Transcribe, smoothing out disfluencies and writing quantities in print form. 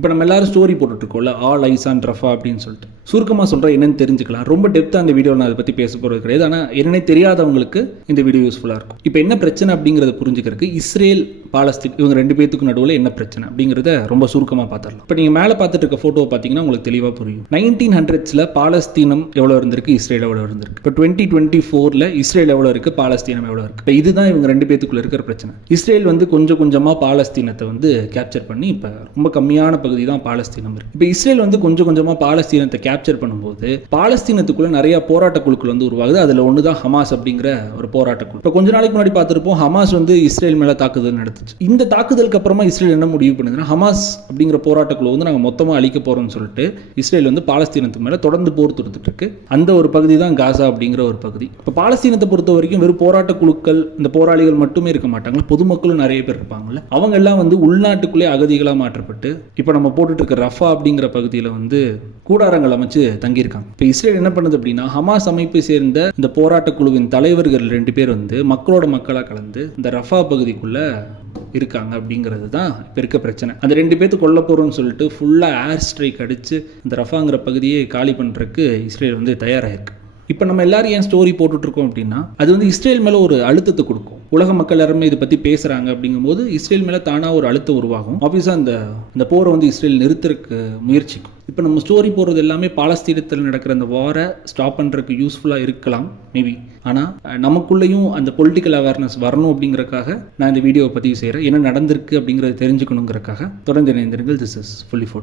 இப்போ நம்ம எல்லாரும் ஸ்டோரி போட்டுட்ருக்கோம்ல, ஆல் ஐஸ் ஆன் ரஃபா அப்படின்னு சொல்லிட்டு. சுருக்கமாக சொல்கிறேன் என்னென்னு தெரிஞ்சுக்கலாம். ரொம்ப டெப்த்தாக அந்த வீடியோவில் நான் அதை பற்றி பேச போகிறது கிடையாது. ஆனால் என்னென்னே தெரியாதவங்களுக்கு இந்த வீடியோ யூஸ்ஃபுல்லாக இருக்கும். இப்போ என்ன பிரச்சனை அப்படிங்கிறத புரிஞ்சுக்கிறதுக்கு இஸ்ரேல் பாலஸ்தீன் இவங்க 2 பேத்துக்கும் நடுவில் என்ன பிரச்சனை அப்படிங்கிறத ரொம்ப சுருக்கமாக பார்த்துடலாம். இப்போ நீங்கள் மேலே பார்த்துட்டு இருக்க ஃபோட்டோவை பார்த்தீங்கன்னா உங்களுக்கு தெளிவாக புரியும். 1900s பாலஸ்தீனம் எவ்வளோ இருந்திருக்கு, இஸ்ரேல் எவ்வளோ இருந்திருக்கு. இப்போ 2024 இஸ்ரேல் எவ்வளோ இருக்குது, பாலஸ்தீனம் எவ்வளோ இருக்குது. இப்போ இதுதான் இவங்க 2 பேத்துக்குள்ள இருக்கிற பிரச்சனை. இஸ்ரேல் கொஞ்சம் கொஞ்சமாக பாலஸ்தீனத்தை கேப்சர் பண்ணி இப்போ ரொம்ப கம்மியான பகுதி தான் பாலஸ்தீனம் இருக்கு. இப்போ இஸ்ரேல் கொஞ்சம் கொஞ்சமாக பாலஸ்தீனத்தை கேப்சர் பண்ணும்போது பாலஸ்தீனத்துக்குள்ள நிறைய போராட்ட குழுக்கள் உருவாகுது. அதில் ஒன்று தான் ஹமாஸ் அப்படிங்கிற ஒரு போராட்ட குழு. இப்போ கொஞ்ச நாளைக்கு முன்னாடி பார்த்துருப்போம், ஹமாஸ் இஸ்ரேல் மேலே தாக்குதல் நடத்துச்சு. இந்த தாக்குதலுக்கு அப்புறமா இஸ்ரேல் என்ன முடிவு பண்ணுதுன்னா, ஹமாஸ் அப்படிங்கிற போராட்ட குழு நாங்கள் மொத்தமாக அழிக்க போறோம்னு சொல்லிட்டு இஸ்ரேல் பாலஸ்தீனத்துக்கு மேலே தொடர்ந்து போர் தொடுத்துட்டு இருக்கு. அந்த ஒரு பகுதி தான் காசா அப்படிங்கிற ஒரு பகுதி. இப்போ பாலஸ்தீனத்தை பொறுத்த வரைக்கும் வெறும் போராட்ட குழுக்கள், இந்த போராளிகள் மட்டுமே இருக்க மாட்டாங்க, பொதுமக்களும் நிறைய பேர் இருப்பாங்கல்ல. அவங்க எல்லாம் உள்நாட்டுக்குள்ளே அகதிகளாக மாற்றப்பட்டு இப்போ நம்ம போட்டுட்டு இருக்க ரஃபா அப்படிங்கிற பகுதியில் கூடாரங்கள் அமைச்சு தங்கியிருக்காங்க. இப்போ இஸ்ரேல் என்ன பண்ணுது அப்படின்னா, ஹமாஸ் அமைப்பை சேர்ந்த இந்த போராட்ட குழுவின் தலைவர்கள் 2 பேர் மக்களோட மக்களாக கலந்து இந்த ரஃபா பகுதிக்குள்ள இருக்காங்க அப்படிங்கிறது தான் இப்போ இருக்க பிரச்சனை. அந்த 2 பேர்த்து கொல்ல போறோம்னு சொல்லிட்டு ஃபுல்லாக ஏர் ஸ்ட்ரைக் அடிச்சு இந்த ரஃபாங்கிற பகுதியை காலி பண்ணுறதுக்கு இஸ்ரேல் தயாராகிருக்கு. இப்போ நம்ம எல்லாரும் ஏன் ஸ்டோரி போட்டுட்ருக்கோம் அப்படின்னா, அது இஸ்ரேல் மேலே ஒரு அழுத்தத்தை கொடுக்கும். உலக மக்கள் எல்லாருமே இதை பற்றி பேசுகிறாங்க அப்படிங்கும்போது இஸ்ரேல் மேலே தானாக ஒரு அழுத்தம் உருவாகும். ஆப்வியஸாக இந்த போரை இஸ்ரேல் நிறுத்துறதுக்கு முயற்சிக்கும். இப்போ நம்ம ஸ்டோரி போடுறது எல்லாமே பாலஸ்தீனத்தில் நடக்கிற அந்த வாரை ஸ்டாப் பண்ணுறதுக்கு யூஸ்ஃபுல்லாக இருக்கலாம் மேபி. ஆனால் நமக்குள்ளேயும் அந்த பொலிட்டிக்கல் அவேர்னஸ் வரணும் அப்படிங்கிறக்காக நான் இந்த வீடியோவை பதிவு செய்கிறேன். என்ன நடந்திருக்கு அப்படிங்கிறத தெரிஞ்சுக்கணுங்கிறக்காக தொடர்ந்து இணைந்திருங்கள். This is fully food.